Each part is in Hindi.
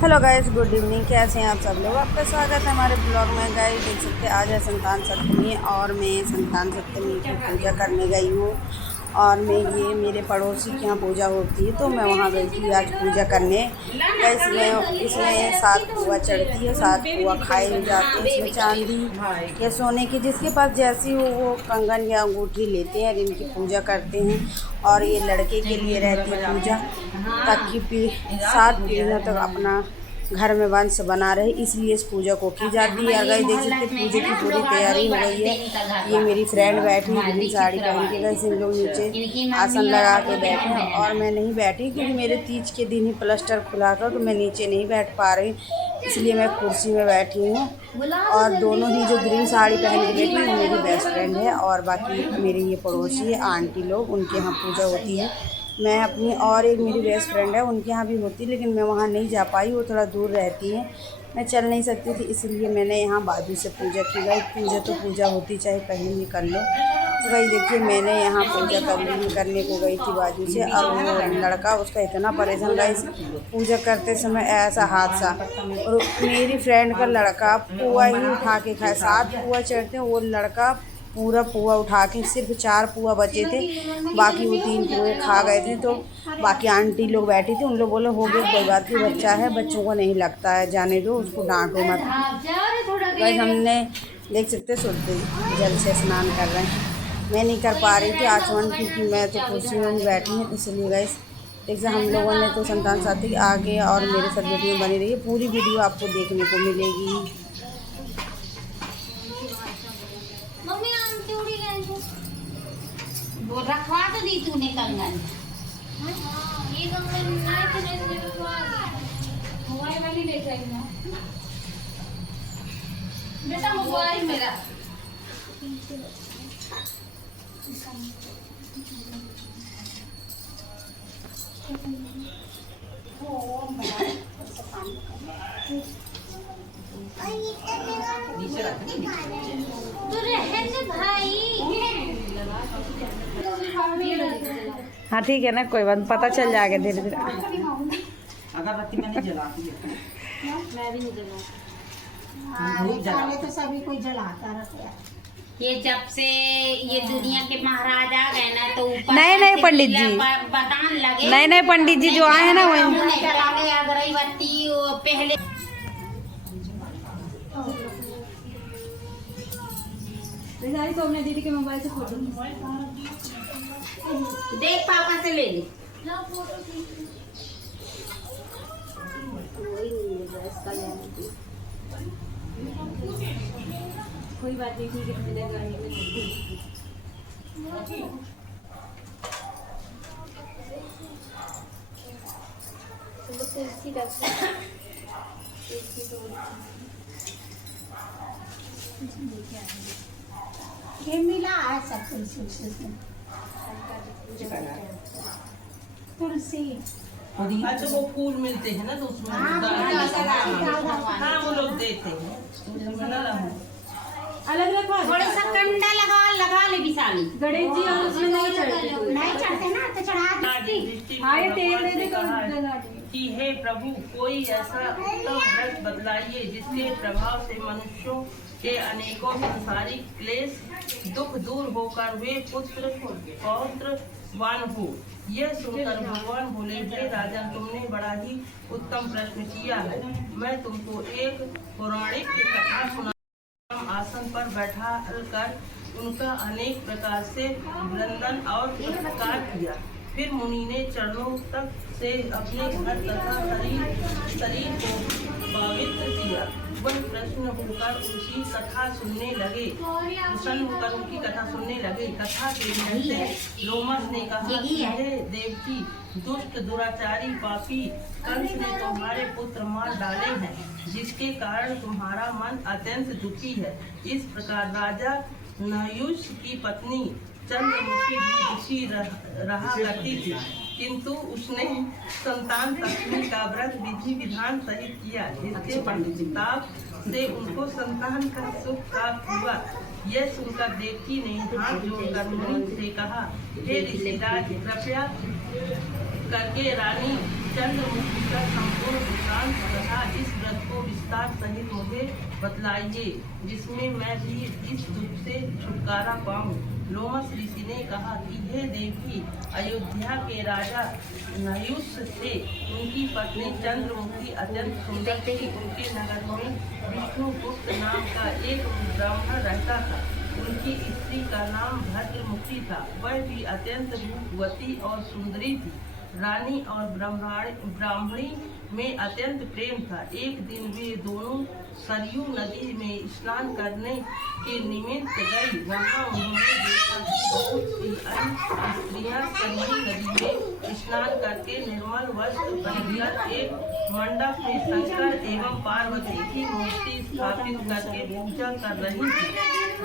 Hello guys, good evening. कैसे हैं आप सब लोग? आपका स्वागत है हमारे ब्लॉग में। गाइस देख सकते हैं आज है संतान सप्तमी और मैं संतान सप्तमी की पूजा करने गई हूँ। और मैं ये मेरे पड़ोसी के यहाँ पूजा होती है तो मैं वहाँ गई थी आज पूजा करने। गाइस इसमें 7 पुआ चढ़ती है, 7 पुआ खाए जाते हैं। इसमें चांदी या सोने की जिसके पास जैसी हो वो कंगन या अंगूठी लेते हैं, इनकी पूजा करते हैं। और ये लड़के के लिए रहती है पूजा, ताकि 7 पीढ़ियों तक अपना घर में वंश बना रहे, इसलिए इस पूजा को की जाती है। और गाइस देख सकते पूजा की पूरी तैयारी हो गई है। ये मेरी फ्रेंड बैठी ग्रीन साड़ी पहन के। गाइस इन लोग नीचे आसन लगा के बैठे हैं और मैं नहीं बैठी क्योंकि मेरे तीज के दिन ही प्लास्टर खुला था तो मैं नीचे नहीं बैठ पा रही, इसलिए मैं कुर्सी में बैठी हूँ। और दोनों ही जो ग्रीन साड़ी पहन के बैठी है मेरी बेस्ट फ्रेंड है और बाकी मेरे ये पड़ोसी है आंटी लोग, उनके यहाँ पूजा होती है। मैं अपनी और एक मेरी बेस्ट फ्रेंड है उनके यहाँ भी होती, लेकिन मैं वहाँ नहीं जा पाई, वो थोड़ा दूर रहती है, मैं चल नहीं सकती थी, इसलिए मैंने यहाँ बाजू से पूजा की। गई पूजा तो पूजा होती चाहे कहीं भी कर लो। तो भाई देखिए मैंने यहाँ पूजा करने को गई थी बाजू से। और वो लड़का उसका इतना परेशान, गाइस पूजा करते समय ऐसा हादसा, और मेरी फ्रेंड का लड़का पुआ ही उठा के खाए। 7 पुआ चढ़ते हैं, वो लड़का पूरा पुआ उठा के सिर्फ 4 पुआ बचे थे, बाकी वो 3 पुए खा गए थे। तो बाकी आंटी लोग बैठी थी, उन लोग बोले हो गया कोई बात नहीं, बच्चा है, बच्चों को नहीं लगता है, जाने दो, उसको डांटो मत। भाई हमने देख सकते सोते जल से स्नान कर रहे हैं, मैं नहीं कर पा रही थी आचमन क्योंकि मैं तो कुर्सी में ही बैठी हूँ, इसलिए गाइस देखिए हम लोगों ने तो संतान साथी आगे और मेरे साथ वीडियो बनी रही है, पूरी वीडियो आपको देखने को मिलेगी। वो रखवा तो दी तूने कंगन। ये कंगन नहीं तो नहीं रखवा दी, मोबाइल वाली ले जाएगी ना बेटा, मोबाइल मेरा तो रहने भाई। हाँ ठीक है ना, कोई बात, पता चल जाएगा धीरे धीरे। अगरबत्ती मैंने जला दी है। मैं भी नहीं जला तो सभी कोई जलाता रहता है। ये जब से ये दुनिया के महाराज आ गए ना तो ऊपर नहीं पंडित जी, बतान लगे। नहीं पंडित जी जो आए हैं ना वही चलागे अगरबत्ती पहले। तो अपने दीदी के मोबाइल से फोटो देख, पापा से ले ले। कोई बात नहीं, ठीक है मिलेगा। ये मिला है सब तुलसी। अच्छा वो फूल मिलते हैं ना तो उसमें हाँ वो लोग देते हैं। अलग रखवा थोड़ा सा कंडा लगा ले विशाली। गणेश जी और उसमें नहीं चढ़ते, नहीं चढ़ते ना तो चढ़ा हाँ ये तेल दे दे कि हे प्रभु कोई ऐसा उत्तम व्रत बतलाइए जिसके प्रभाव से मनुष्यों के अनेकों संसारिक क्लेश दुख दूर होकर वे पुत्र पौत्रवान हो। यह सुनकर भगवान बोले, हे राजन तुमने बड़ा ही उत्तम प्रश्न किया है। मैं तुमको एक पौराणिक कथा सुना। आसन पर बैठा कर उनका अनेक प्रकार से वंदन और सत्कार किया। फिर मुनि ने चरणों तक से अपने घर तथा शरीर को पवित्र किया। वह प्रसन्न होकर उनकी कथा सुनने लगे, कथा के रहते लोमस ने कहा, हे देवकी, दुष्ट दुराचारी पापी कंस ने तुम्हारे पुत्र मार डाले हैं, जिसके कारण तुम्हारा मन अत्यंत दुखी है। इस प्रकार राजा नहुष की पत्नी चंद्रमुखी भी दुखी रहा करती थी, किंतु उसने संतान सप्तमी का व्रत विधि विधान सहित किया, जिसके प्रताप से उनको संतान का सुख प्राप्त हुआ। यह सुनकर देवकी ने हाथ जोड़कर मुनि से कहा, हे ऋषिराज, कृपया करके रानी चंद्रमुखी का संपूर्ण वृत्तांत तथा विस्तार सहित मुझे बतलाइए, जिसमें मैं भी इस दुख से छुटकारा पाऊं। लोमस ऋषि ने कहा कि हे देवी, अयोध्या के राजा नहुष से उनकी पत्नी चंद्रमुखी अत्यंत सुंदर थी। उनके नगर में विष्णुगुप्त नाम का एक ब्राह्मण रहता था। उनकी स्त्री का नाम भद्रमुखी था। वह भी अत्यंत रूपवती और सुंदरी थी। रानी और ब्राह्मणी में अत्यंत प्रेम था। एक दिन वे दोनों सरयू नदी में स्नान करने के निमित्त गई। वहाँ उन्होंने देखा कि बहुत सी अन्य स्त्रियां सरयू नदी में स्नान करके निर्मल वस्त्र पहनकर एक मंडप में शंकर एवं पार्वती की मूर्ति स्थापित करके पूजा कर रही थी।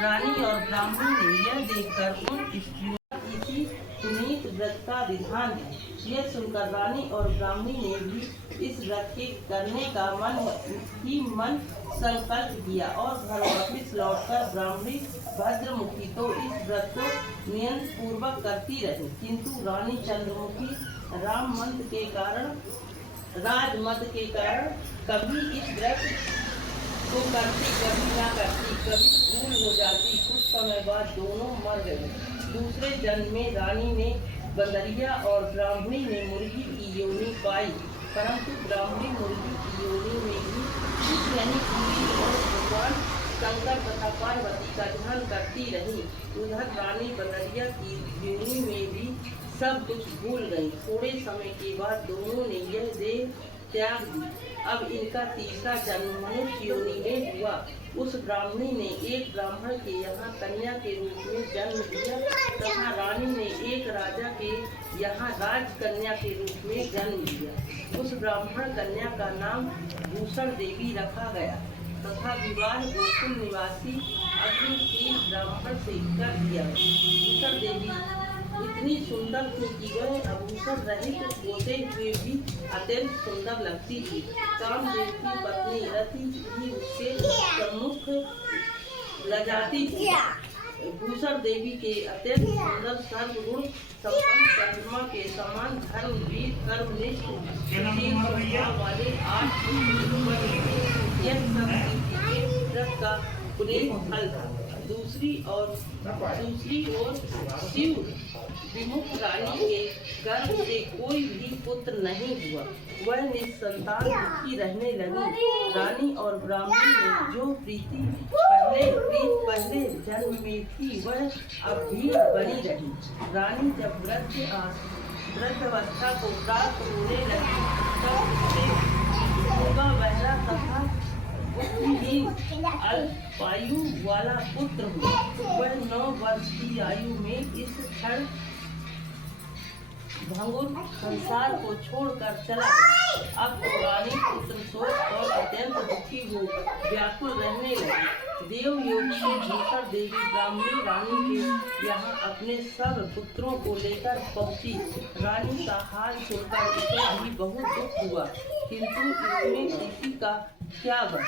रानी और ब्राह्मण ने यह देखकर उन स्त्रियों इसी पुनीत व्रत का विधान है। यह सुनकर रानी और ब्राह्मणी ने भी इस व्रत के करने का मन संकल्प किया और घर वापिस लौटकर ब्राह्मणी भद्रमुखी तो इस व्रत को नियम पूर्वक करती रही, किंतु रानी चंद्रमुखी राजमद के कारण कभी इस व्रत को करती, कभी ना करती, कभी भूल हो जाती। कुछ समय बाद दोनों मर गए। दूसरे जन्म में रानी ने बंदरिया और ब्राह्मणी ने मुर्गी की योनि पाई, परंतु ब्राह्मणी मुर्गी की योनि में भी कुछ नहीं पूरी और भगवान शंकर तथा पार्वती का ध्यान करती रही। उधर रानी बंदरिया की योनि में भी सब कुछ भूल गई। थोड़े समय के बाद दोनों ने यह देह त्याग दी। अब इनका तीसरा जन्म मनुष्य योनि में हुआ। उस ब्राह्मणी ने एक ब्राह्मण के यहाँ कन्या के रूप में जन्म लिया तथा रानी ने एक राजा के यहाँ राजकन्या के रूप में जन्म लिया। उस ब्राह्मण कन्या का नाम भूषण देवी रखा गया तथा विवाह गोकुल निवासी अग्निशील ब्राह्मण से कर दिया। भूषण देवी इतनी सुंदर थी कि वह आभूषण रहित होते हुए भी अत्यंत सुंदर लगती थी। कामदेव की पत्नी रति भी उसके सम्मुख लजाती थी। भूषण देवी के अत्यंत सुंदर सर्वगुण संपन्न चंद्रमा के समान धर्मवीर कर्मनिष्ठ वाले 8 यह सब व्रत का पुनीत फल था। दूसरी ओर शिव विमुख रानी के गर्भ से कोई भी पुत्र नहीं हुआ। वह निसंतान दुखी रहने लगी। रानी और ब्राह्मणी में जो प्रीति पहले जन्म में थी वह अब भी बनी रही। रानी जब वृद्धावस्था को प्राप्त होने लगी तब उससे होगा बहरा तथा बुद्धिहीन अल्पायु वाला पुत्र हुआ। वह 9 वर्ष की आयु में इस क्षण भंगुर संसार को छोड़कर चला गया। अब तो रानी पुत्र शोक और अत्यंत दुखी हो व्याकुल रहने लगी। देव योग से भूषण देवी ब्राह्मणी रानी के यहाँ अपने सब पुत्रों को लेकर पहुँची। रानी का हाल सुनकर उसे भी बहुत दुख हुआ, किंतु इसमें किसी का क्या बस।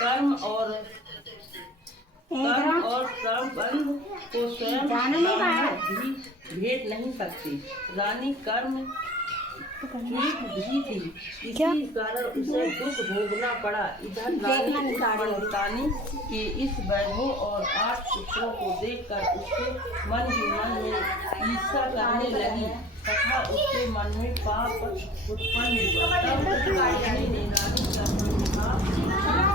कर्म और संबंध को स्वयं भी भेद नहीं सकती। रानी कर्म भी थी, इसी कारण उसे दुख भोगना पड़ा। इधर रानी पंडितानी के इस वैभव और 8 पुत्रों को देखकर उसके मन ही मन में ईर्ष्या करने लगी तथा उसके मन में पाप उत्पन्न हुआ। तब उस रानी ने रानी का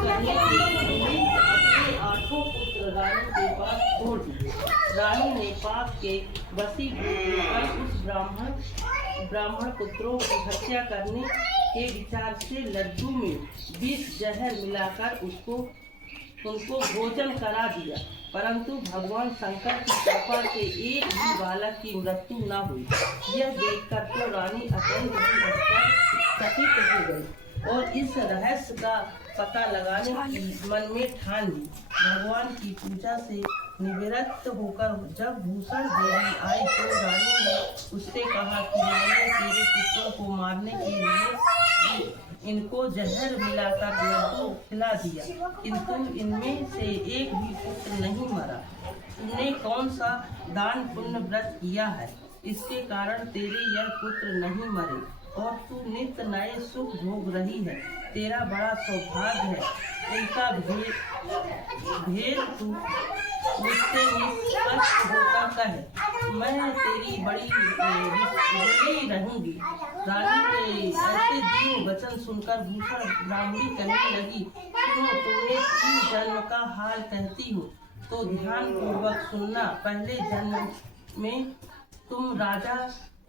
करने के लिए अपने 8 पुत्र रानी के पास छोड़ दिए। रानी ने पाप के वशीभूत होकर उस ब्राह्मण पुत्रों की हत्या करने के विचार से लड्डू में विष जहर मिलाकर उनको भोजन करा दिया, परंतु भगवान शंकर की कृपा से एक भी बालक की मृत्यु न हुई। यह देखकर तो रानी अत्यंत चकित हो गई और इस रहस्य का पता लगाने की मन में ठान ली। भगवान की पूजा से निवृत्त होकर जब भूषण देवी आई तो रानी ने उससे कहा कि मैंने तेरे पुत्रों को मारने के लिए इनको जहर मिलाकर लड्डू खिला दिया, किंतु इनमें से एक भी पुत्र नहीं मरा। तूने कौन सा दान पुण्य व्रत किया है, इसके कारण तेरे यह पुत्र नहीं मरे और तू नित्य नए सुख भोग रही है। तेरा बड़ा सौभाग्य है। इनका भेद तू मुझसे निष्पक्ष होकर कहे। मैं तेरी बड़ी रहूंगी। रानी के ऐसे दृढ़ वचन सुनकर भूषण ब्राह्मणी कहने लगी, सुनो, तुमने 3 जन्म का हाल कहती हो तो ध्यान पूर्वक सुनना। पहले जन्म में तुम राजा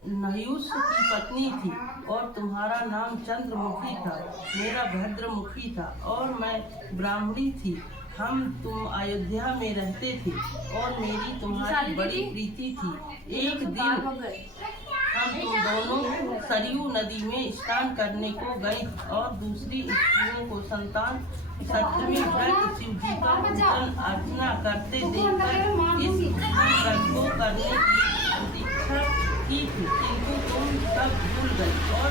नहुष की पत्नी थी और तुम्हारा नाम चंद्रमुखी था, मेरा भद्रमुखी था और मैं ब्राह्मणी थी। तुम अयोध्या में रहते थे और मेरी तुम्हारी बड़ी प्रीति थी। एक दिन हम तुम दोनों सरयू नदी में स्नान करने को गए और दूसरी स्त्रियों को संतान सप्तमी व्रत शिव जी का पूजन अर्चना करते देखकर इस व्रत को करने की प्रतीक्षा की थी, किंतु तुम सब भूल गए और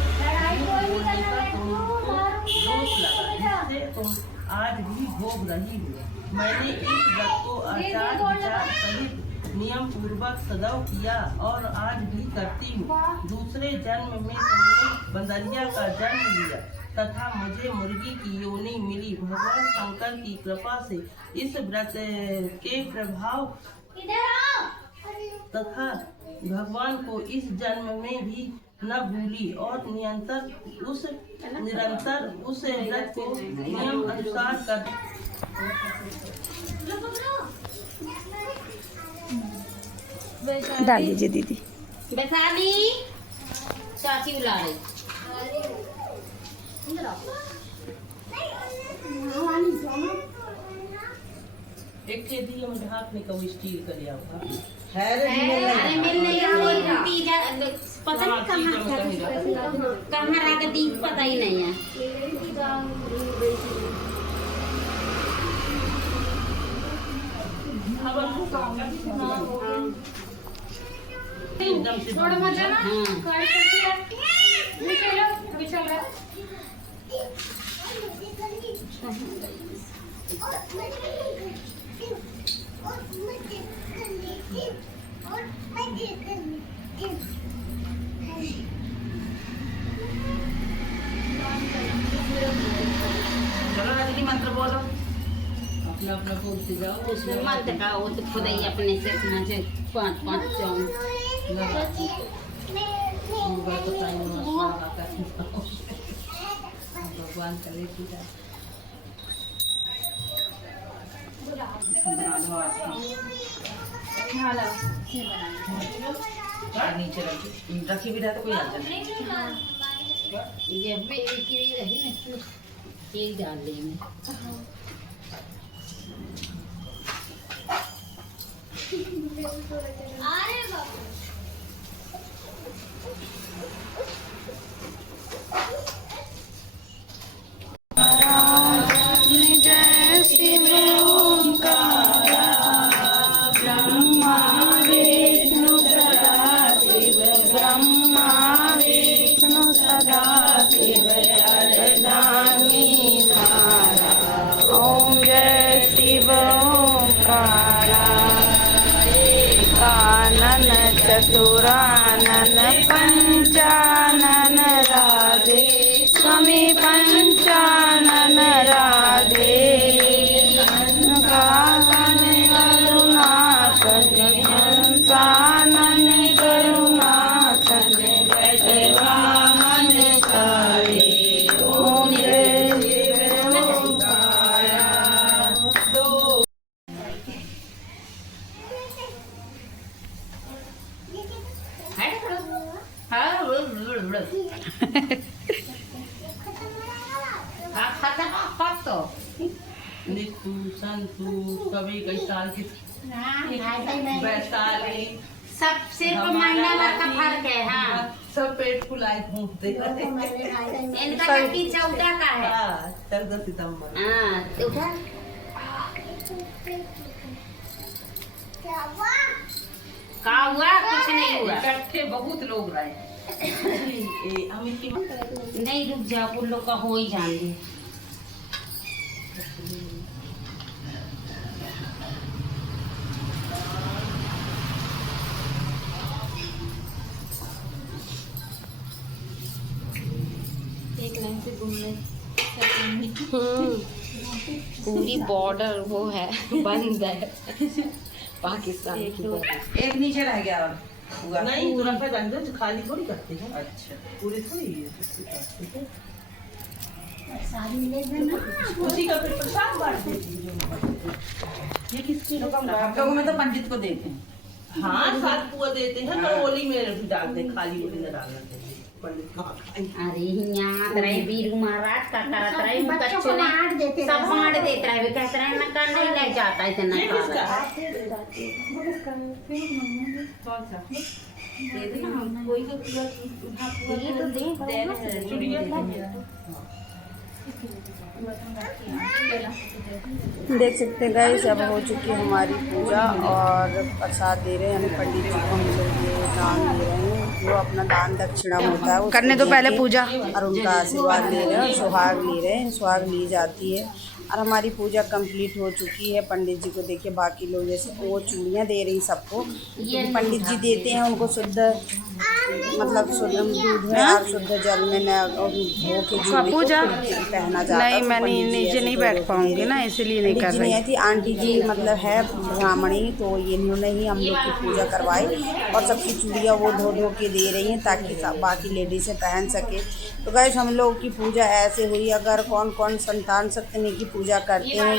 बोलने का तुमको दोष लगा, जिससे तुम आज भी भोग रही हो। मैंने इस व्रत को आचार विचार सहित नियम पूर्वक सदैव किया और आज भी करती हूँ। दूसरे जन्म में तुमने बंदरिया का जन्म लिया तथा मुझे मुर्गी की योनि मिली। भगवान शंकर की कृपा से इस व्रत के प्रभाव तथा भगवान को इस जन्म में भी न भूली और निरंतर उस व्रत को नियम अनुसार कर। डाल दीजिए दीदी। वैशाली चाची बुला रही। एक के दिए मुझे हाथ में कभी स्टील कर लिया होगा। अरे मिल नहीं रहा पिज्जा, पता नहीं कहाँ रह गया, दीप पता ही नहीं है। एकदम से थोड़ा मजा ना कर सकती है। चलो अभी चल रहा है। चलो रजनी मंत्र बोलो, अपना अपना बोलते जाओ। उसमें मत का वो तो खुद ही अपने से अपना से 5-5 चाँद भगवान करे पूजा। नीचे रखी भी तो कोई आ जाए। ये में एक ही रही ना, एक डाल ली मैं। अरे बाबा ओम जय शिव ओंकारा कानन चतुरानन पंचानन राधे स्वामी पंचानन राधे कानन करुणासन कानन करुणासन जय वामन करे ओम जय शिव ओंकारा। नितु संतु कभी कई साल की वैशाली सब सिर्फ महीना भर का फर्क है। हाँ, सब पेट फुलाए घूमते इनका लड़की 14 का है। 14 सितम्बर। हाँ, तो उठा का हुआ? कुछ नहीं हुआ। इकट्ठे बहुत लोग रहे। अमित की नहीं, रुक जाओ, उन लोग का हो ही जान दे। एक लाइन से घूमने पूरी बॉर्डर वो है बंद है पाकिस्तान की। एक नीचे रह गया और हुआ। नहीं, तो रफा जानते हो खाली थोड़ी करते हैं, अच्छा पूरी थोड़ी है। साड़ी ले लेना। उसी का फिर प्रसाद बांट देती है। ये किसकी रकम? आप लोगों में तो पंडित को देते हैं। हाँ, साथ पुआ देते हैं तो होली में भी डालते हैं, खाली होली में डालना चाहिए पंडित का। अरे यहाँ रहे वीर महाराज का करत रहे बच्चों को बांट देते सब बांट देते रहे, कहते रहे न करना ही नहीं जाता है इतना ये किसका है? कौन सा दे देना हम कोई तो ये तो दे चुड़िया देख सकते हैं गाइस, अब हो चुकी है हमारी पूजा और प्रसाद दे रहे हैं, यानी पंडित जी को हम लोग ये दान दे रहे हैं। जो अपना दान दक्षिणा होता है करने तो पहले पूजा और उनका आशीर्वाद ले रहे हैं और सुहाग ले रहे हैं, सुहाग ली जाती है। और हमारी पूजा कंप्लीट हो चुकी है। पंडित जी को देखिए, बाकी लोग जैसे वो चूड़ियाँ दे रही सबको, पंडित जी देते हैं उनको शुद्ध मतलब शुद्ध दूध में और शुद्ध जल में धो के पूजा पहना जाता है। नहीं, मैं नीचे नहीं बैठ पाऊंगी ना, इसलिए नहीं कर रही थी। आंटी जी मतलब है ब्राह्मणी, तो ये इन्होंने ही हम लोग की पूजा करवाई और सबकी चूड़ियाँ वो धो के दे रही हैं ताकि बाकी लेडीज़ें पहन सके। तो गाइस, हम लोग की पूजा ऐसे हुई। अगर कौन कौन संतान सप्तमी की पूजा करते हैं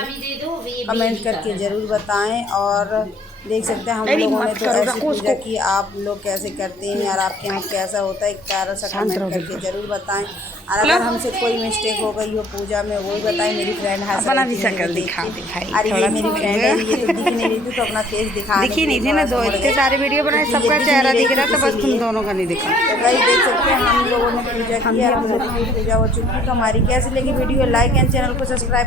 कमेंट करके ज़रूर बताएं। और देख सकते हैं हम लोगों ने तो ऐसी पूजा की, आप लोग कैसे करते हैं और आपके यहाँ कैसा होता है, एक प्यारा सा कमेंट करके ज़रूर बताएं। और अगर हमसे कोई मिस्टेक हो गई हो पूजा में वो भी बताएं। मेरी फ्रेंड अपना भी शक्ल दिखाई, अरे ये मेरी फ्रेंड है, ये तो दिख नहीं रही थी तो अपना फेस दिखी नहीं थी ना, दो इतने सारे वीडियो बनाए सबका चेहरा दिख रहा था, बस तुम दोनों का नहीं दिखा। तो भाई देख सकते हैं हम लोगों ने पूजा की, हम लोग की पूजा हो चुकी। तो हमारी कैसी लगी वीडियो, लाइक एंड चैनल को सब्सक्राइब